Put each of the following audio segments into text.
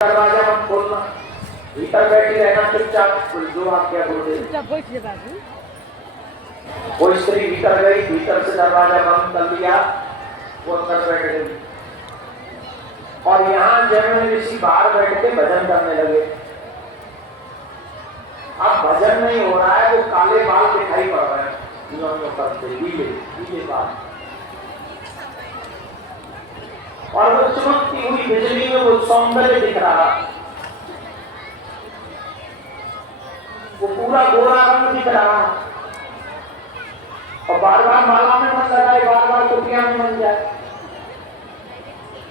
दरवाजा मत खोलना, भीतर बैठी रहना चुपचाप। जो आज्ञा गुरुदेव। वो स्त्री भीतर गई, भीतर से दरवाजा बंद कर लिया, वो अंदर बैठ गई। और यहाँ जैमिनी ऋषि बाहर बैठ के भजन करने लगे। अब भजन नहीं हो रहा है, वो काले बाल दिखाई पड़ रहे हैं, करते नीले बाल, और वो चमकती हुई बिजली में वो सौंदर्य दिख रहा, वो पूरा गोरा रंग दिख रहा। और बार बार माला में मन लगाए, बार बार कुटिया में मन जाए।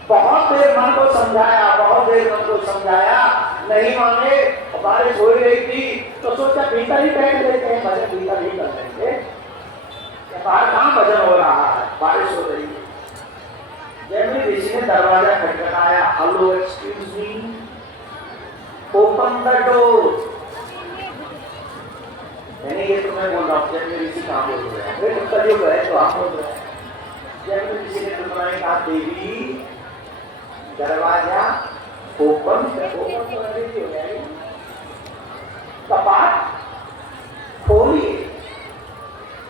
बहुत देर मन को समझाया, बहुत देर मन को समझाया, नहीं माने। बारिश हो रही थी तो सोचा भीतर ही बैठ लेते हैं, भजन भीतर ही कर लेंगे। बाहर कहाँ भजन हो रहा है, बारिश हो रही है। जैमिनी ऋषि ने दरवाजा खटखटाया, hello excuse me, open the door. ये तो मैं बोल रहा हूँ, जैमिनी ऋषि कहाँ बोल रहे हैं, वे तो कलयुग है तो आप बोल रहे हैं। जैमिनी ऋषि ने तुम्हारे कहा, देवी दरवाजा ओपन कपाट खोलिए,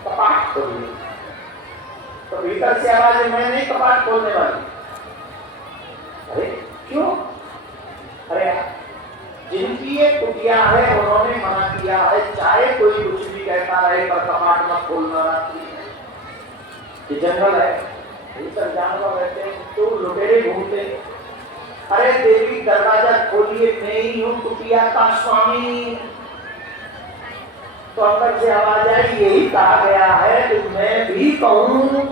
कपाट खोलिए। तो भीतर से आवाज, मैं नहीं कपाट खोलने वाली। अरे क्यों? अरे जिनकी ये कुटिया है उन्होंने मना किया है, चाहे कोई कुछ भी कहता रहे, पर कपाट मत खोलना। ये जंगल है, भीतर जानवर रहते हैं, तो लुटेरे घूमते। अरे देवी दरवाजा खोलिए, मैं ही हूँ कुटिया का स्वामी। तो अंदर से आवाज आई, यही कहा गया है कि मैं भी कहूं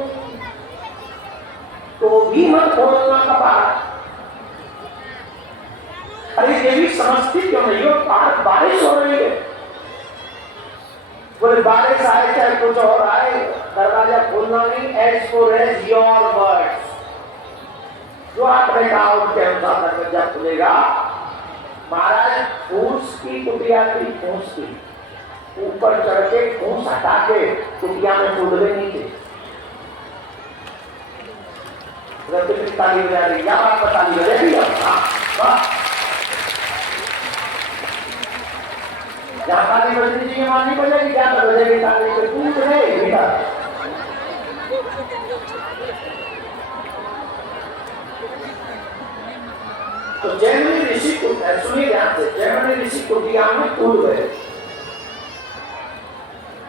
तो भी मत खोलना कपाट। अरे देवी समझती क्यों नहीं हो, बारिश हो रही है। बोले बारिश आए चाहे कुछ और आए, दरवाजा खोलना नहीं, as far as your words, जो आपने कहा उनके अनुसार दरवाजा खुलेगा। महाराज फूस की कुटिया की, फूस की ऊपर चढ़ के फूस हटा के कुटिया में कूद गए नीचे। ताली बजा रही, क्या बात बता दी बजेगी? जहाँ ताली बजनी चाहिए वहां नहीं बजेगी, क्या बजेगी ताली? तो कूद गए बेटा। तो जैमिनी ऋषि को सुनिए ध्यान से, जैमिनी ऋषि कुटिया में कूद गए।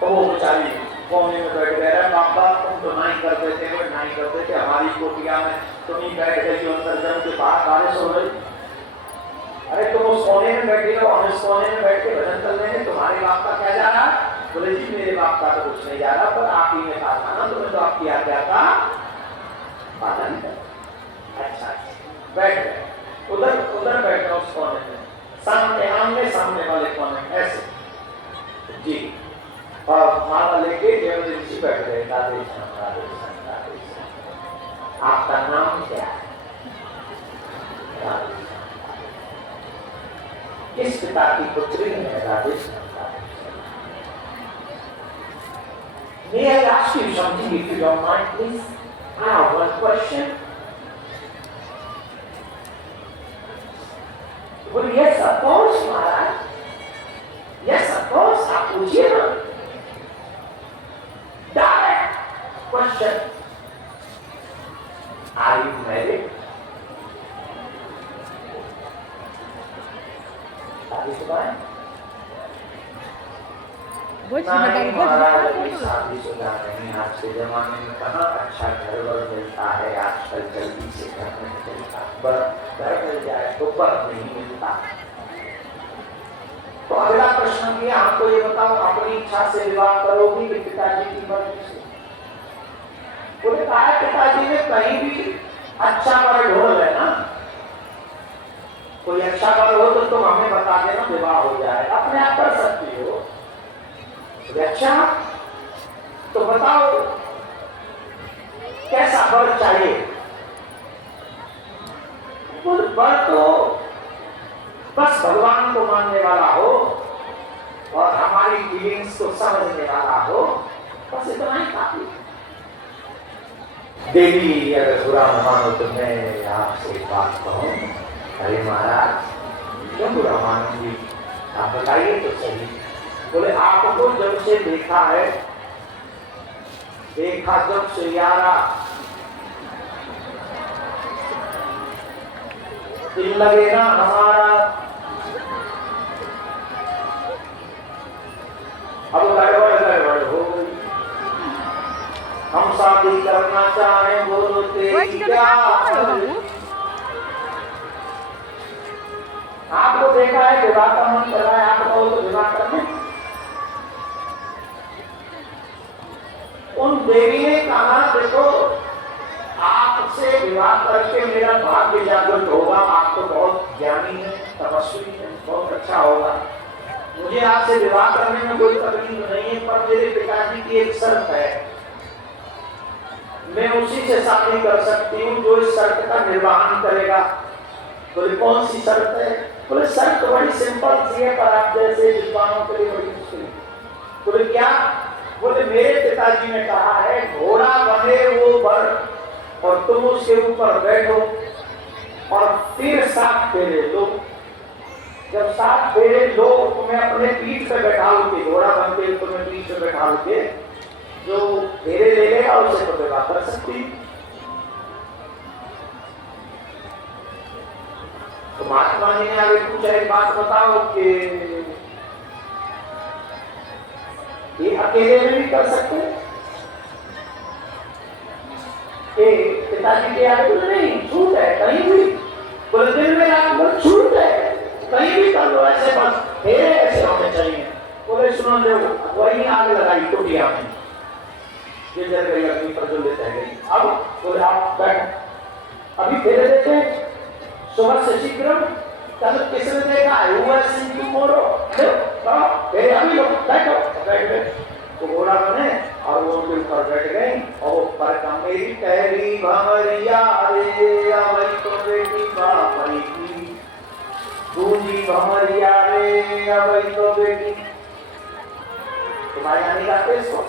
वो बेचारी कोने में बैठ गए, बाबा तुम तो नहीं करते थे, वो नहीं करते थे, हमारी कुटिया में तुम ही बैठ गई हो, अंदर जम के बाहर बारिश हो रही। अरे तुम उस कोने में बैठी हो, हम इस कोने में बैठ के भजन कर रहे हैं, तुम्हारे बाप का क्या जा रहा? बोले जी मेरे बाप का तो कुछ नहीं जा रहा, पर आप ही ने कहा था ना, तुम्हें तो आपकी आज्ञा का पालन कर। अच्छा बैठ गए, उधर उधर बैठ गए उस कोने में, सामने आमने सामने वाले कोने में ऐसे जी। और माला लेके जैमिनी ऋषि बैठ गए। राधे श्याम राधे श्याम राधे श्याम। आपका नाम क्या है? राधे श्याम। किस पिता की पुत्री है? Radhe Shyam Radhe Shyam. May I ask you something if you don't mind, please? I have one question. Well, yes, of course, Maharaj. Yes, of course. आप पूछिए ना। Direct question. Are you married? शादीशुदा है? नहीं महाराज, अभी शादीशुदा नहीं। आज के जमाने में कहाँ अच्छा घर वर मिलता है, आजकल जल्दी से घर नहीं मिलता। घर मिल जाए तो बर नहीं मिलता। तो अगला प्रश्न किया, हमको ये बताओ अपनी इच्छा से विवाह करोगी कि पिताजी की मर्जी से? बोले कहा पिताजी ने कहीं भी अच्छा वर ढूंढ लेना, कोई अच्छा वर हो तो तुम हमें बता देना, विवाह हो जाए, अपने आप कर सकती हो। अच्छा तो बताओ कैसा वर चाहिए? वर तो बस भगवान को मानने वाला हो और हमारी फीलिंग्स को समझने वाला हो, बस इतना ही काफी। देवी अगर बुरा न मानो तो मैं आपसे बात कहूं, अरे महाराज क्यों बुरा मानेंगे, आप बताइए तो सही। बोले आपको जब से देखा है, देखा जब से यारा, दिल लगे ना हमारा। अब गड़बड़ हो गई, हम शादी करना चाहे बोलो तेरी क्या। आपको देखा है विवाह का मन कर रहा है, आप कहो तो विवाह करने। उन देवी ने कहा देखो आपसे विवाह करके मेरा भाग्य जागृत होगा, आप तो बहुत ज्ञानी है, तपस्वी है, बहुत अच्छा होगा, मुझे आपसे विवाह करने में कोई तकलीफ नहीं है, पर मेरे पिताजी की एक शर्त है, मैं उसी से शादी कर सकती हूँ जो इस शर्त का निर्वहन करेगा। बोले कौन सी शर्त है? बोले शर्त बड़ी सिंपल सी है, पर आप जैसे विद्वानों के लिए बड़ी मुश्किल है। बोले क्या? बोले मेरे पिताजी ने कहा है घोड़ा बने वो बर और तुम उसके ऊपर बैठो और फिर 7 फेरे लो। जब 7 फेरे लो तुम्हें अपने पीठ पे बैठा के, घोड़ा बन के तुम्हें पीठ पे बैठा के जो फेरे ले लेगा उसे तो विवाह कर सकती। तो महात्मा जी ने आगे पूछा एक बात बताओ कि ये अकेले में भी कर सकते हैं? पिताजी के आगे बोले नहीं, छूट है कहीं भी। बोले दिन में रात भर छूट है, कहीं भी कर लो, ऐसे बस फेरे ऐसे होने चाहिए। बोले सुनो देखो, वही आग लगाई कुटिया में, ये जल गई अग्नि प्रज्वलित है गई। अब बोले आप बैठ, अभी फेरे देते हैं सुबह से शीघ्र। कल किसने देखा है हुआ सिंह टुमारो, फिर अभी लोग बैठो, बैठ गए तो घोड़ा बने और वो उनके ऊपर बैठ गए और ऊपर का मेरी टहरी भंवरिया रे अवई तो बेटी बापरी की, दूजी भंवरिया रे अवई तो बेटी। तुम्हारे यहाँ नहीं गाते इसको?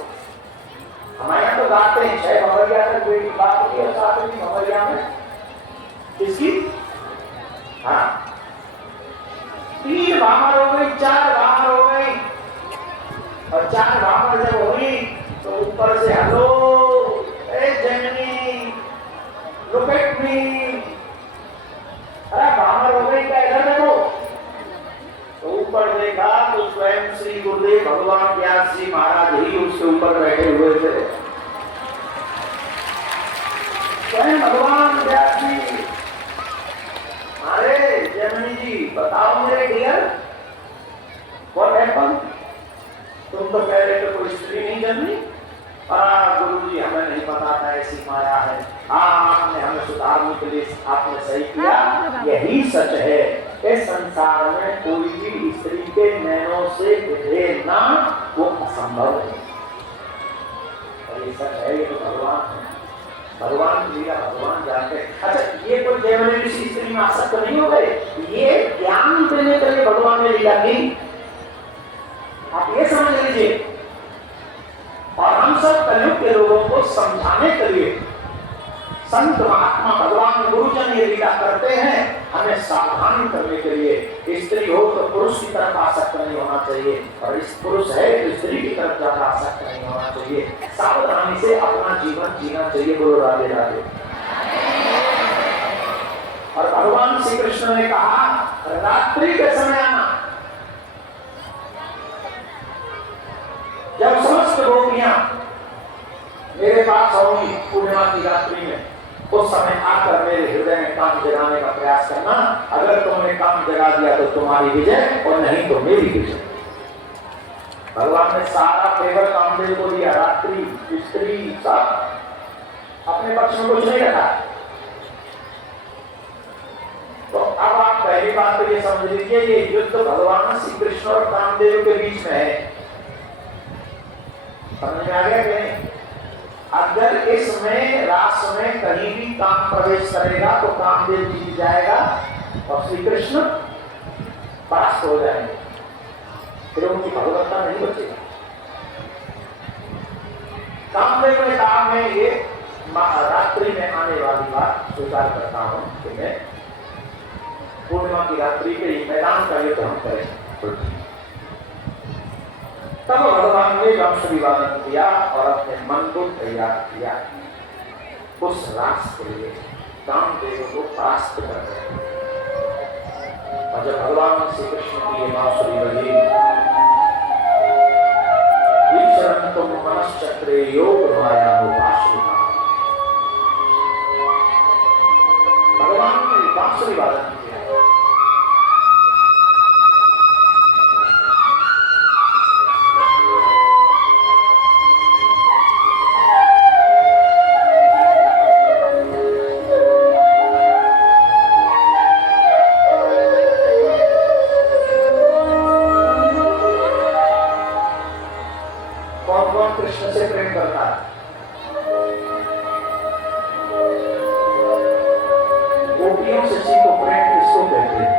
हमारे यहाँ तो गाते हैं 6 भंवरिया तक बेटी बाप की और 7वीं भंवरिया में किसकी? हाँ 3 भामर हो गई, 4 भामर हो गई और 4 भामर जब हुई तो ऊपर से hello A Janani look at me, अरे भामर हो गई क्या, इधर देखो। तो ऊपर देखा तो स्वयं श्री गुरुदेव भगवान व्यास जी महाराज ही उसके ऊपर बैठे हुए थे। स्वयं भगवान व्यास जी, अरे जननी जी बताओ मेरे डियर व्हाट हैपेंड, तुम तो कह रहे थे कोई स्त्री नहीं जन्मी। गुरु जी हमें नहीं पता था ऐसी माया है, आपने हमें सुधारने के लिए आपने सही किया, यही सच है इस संसार में कोई भी स्त्री के नैनों से बिछड़ना वो असंभव है। और ये सच है, ये तो भगवान है, भगवान की लीला भगवान जानते। अच्छा ये कोई केवल किसी स्त्री में आसक्त नहीं हो गए, ये ज्ञान देने के लिए भगवान ने लीला की, आप ये समझ लीजिए। और हम सब कलयुग के लोगों को समझाने के लिए संत महात्मा भगवान गुरुजन ये लीला करते हैं, हमें सावधान करने के लिए। स्त्री हो तो पुरुष की तरफ आसक्त नहीं होना चाहिए, और इस पुरुष है तो स्त्री की तरफ ज्यादा आसक्त नहीं होना चाहिए। सावधानी से अपना जीवन जीना चाहिए। बोलो राधे राधे। और भगवान श्री कृष्ण ने कहा रात्रि के समय आना, जब समस्त गोपियां मेरे पास होंगी पूर्णिमा की रात्रि में, उस समय आकर मेरे हृदय में काम जगाने का प्रयास करना। अगर तुमने काम जगा दिया तो तुम्हारी विजय, और नहीं तो मेरी विजय। भगवान ने सारा फेवर कामदेव को दिया, रात्रि स्त्री सब अपने पक्ष में कुछ नहीं रखा। तो अब आप पहली बात तो ये समझ लीजिए, ये युद्ध भगवान श्री कृष्ण और कामदेव के बीच में है। समझ में आ गया कि नहीं? अगर इसमें रास में कहीं भी काम प्रवेश करेगा तो कामदेव जीत जाएगा और श्री कृष्ण परास्त हो जाएंगे, फिर उनकी भगवत्ता नहीं बचेगा। कामदेव ने कहा मैं ये रात्रि में आने वाली बात स्वीकार करता हूं कि मैं पूर्णिमा की रात्रि पे मैदान का युद्ध हम करें। तब भगवान ने बांसुरी वादन किया और अपने मन को तैयार किया उस रास के लिए, कामदेव को परास्त कर रहे। और जब भगवान श्री कृष्ण की ये बांसुरी बजी, ईश्वरन तुम मनश्चक्रे योग माया उपाश्रिता, भगवान ने बांसुरी वादन किया। कृष्ण से प्रेम करता है? गोपियों से सीखो प्रेम किसको कहते हैं?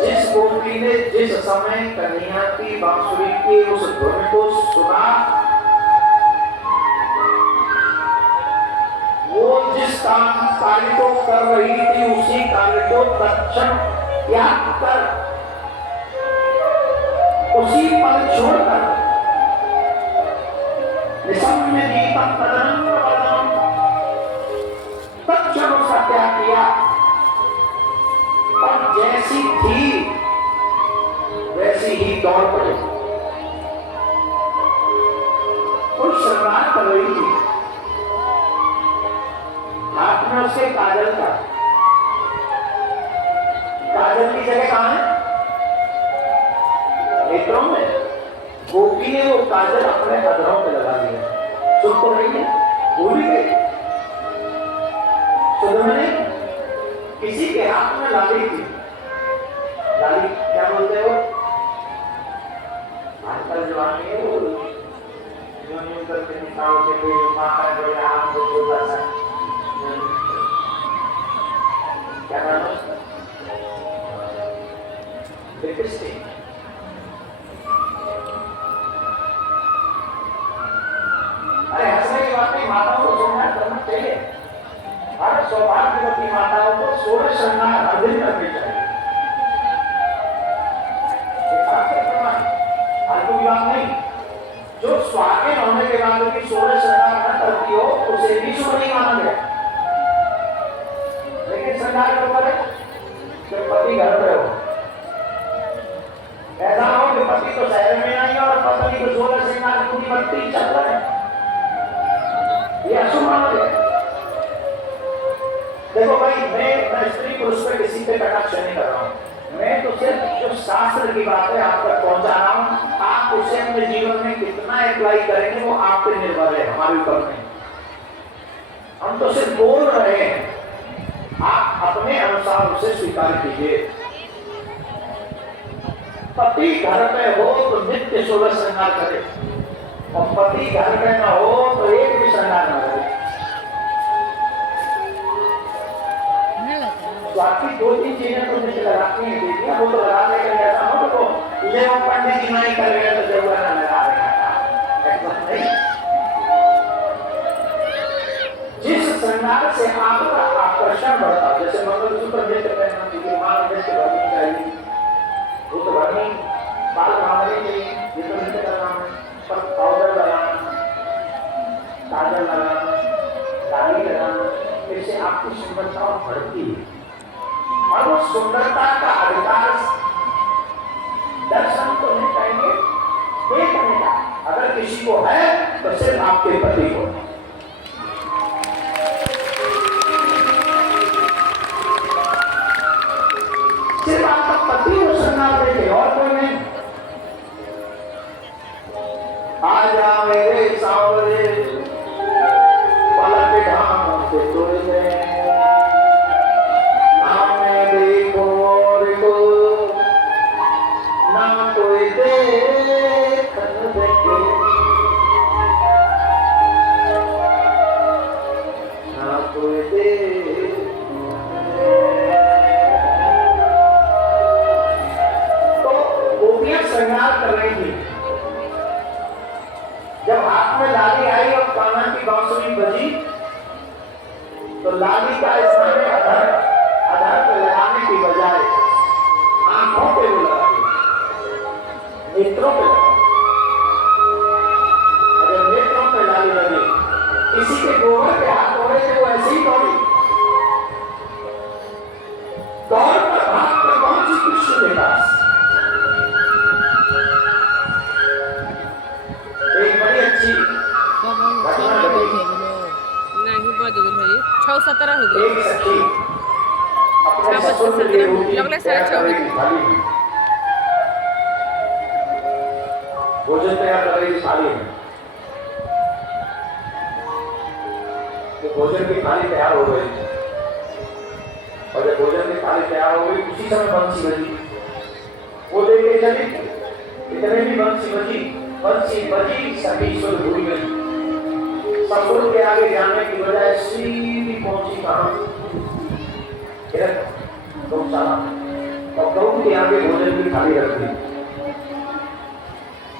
जिस गोपी ने जिस समय कन्हैया की बांसुरी के उस धुन को सुना, वो जिस कार्य को कर रही थी उसी कार्य को तत्क्षण त्याग कर, उसी पल छोड़कर निसम्य दीपक तदनंग वदनम, तत्क्षण उसका त्याग किया और जैसी थी वैसी ही दौड़ पड़ी। कोई श्रृंगार कर रही थी, हाथ में उसके काजल का, काजल की जगह कहां है? नेत्रों में। गोपी ने वो काजल अपने अधरों पे लगा दिया। सुन तो रही है, भूल गई, सुन नहीं, किसी के हाथ में लाली थी। लाली क्या बोलते हो? आजकल जवानी है वो यूं करके निकाल के कोई माता जो आम को छोटा सा क्या नाम है? लिपस्टिक। अरे हंसने की बात नहीं, माताओं को श्रृंगार करना चाहिए। हर सौभाग्यवती माताओं को 16 श्रृंगार हर दिन करने चाहिए। फालतू की बात नहीं। जो स्वाधीन होने के बाद भी 16 श्रृंगार न करती हो उसे भी शुभ नहीं माना गया। लेकिन श्रृंगार क्यों करे? जब पति घर पे हो, ऐसा हो कि पति तो शहर में नहीं और पत्नी को 16 श्रृंगार पूरी बत्ती चल रहा है, ये अशुभ माना गया। देखो भाई, मैं स्त्री पुरुष पे किसी पे कटाक्ष नहीं कर रहा हूँ, मैं तो सिर्फ जो शास्त्र की बात है आप तक पहुंचा रहा हूँ। आप उसे अपने जीवन में कितना अप्लाई करेंगे वो आप पे निर्भर है, हमारे ऊपर नहीं। हम तो सिर्फ बोल रहे हैं, आप अपने अनुसार उसे स्वीकार कीजिए। पति घर में हो तो नित्य 16 श्रृंगार करे, और पति घर में न हो तो एक भी श्रृंगार न करे। बाकी 2-3 चीजें तो नीचे लगाती हैं दीदी, वो तो लगा देगा। ऐसा हो तो ले वो पंडित जी नहीं करेगा तो जरूर ना लगा देगा। नहीं, जिस श्रृंगार से आपका आकर्षण बढ़ता, जैसे मंगलसूत्र नृत्य पहनना चाहिए, माला नृत्य भरनी चाहिए, वो तो भरनी, बाल बांधने के लिए ये तो नृत्य करना है, पर पाउडर लगाना, काजल लगाना, दाढ़ी लगाना, इससे आपकी सुंदरता बढ़ती है। और वो सुंदरता का अधिकार दर्शन तो नहीं कहेंगे, देखने का अगर किसी को है तो सिर्फ आपके पति को। सिर्फ आपका पति वो श्रृंगार देखे और कोई नहीं। आजा मेरे सांवरे पलक ढाम के तोड़ दे, कोई देखन देखे ससुर के लिए रोटी लगले तैयार साढ़े 6 कर रही थी थाली में, भोजन तैयार कर रही थी थाली में। तो भोजन की थाली तैयार हो गई, और जब भोजन की थाली तैयार हो गई उसी समय बंसी बजी। वो देख के चली, इतने भी बंसी बजी सभी सुर भूल गई। ससुर के आगे जाने की बजाय सीधी पहुंची कहां, गौशाला, और गौ के आगे भोजन की थाली रख दी।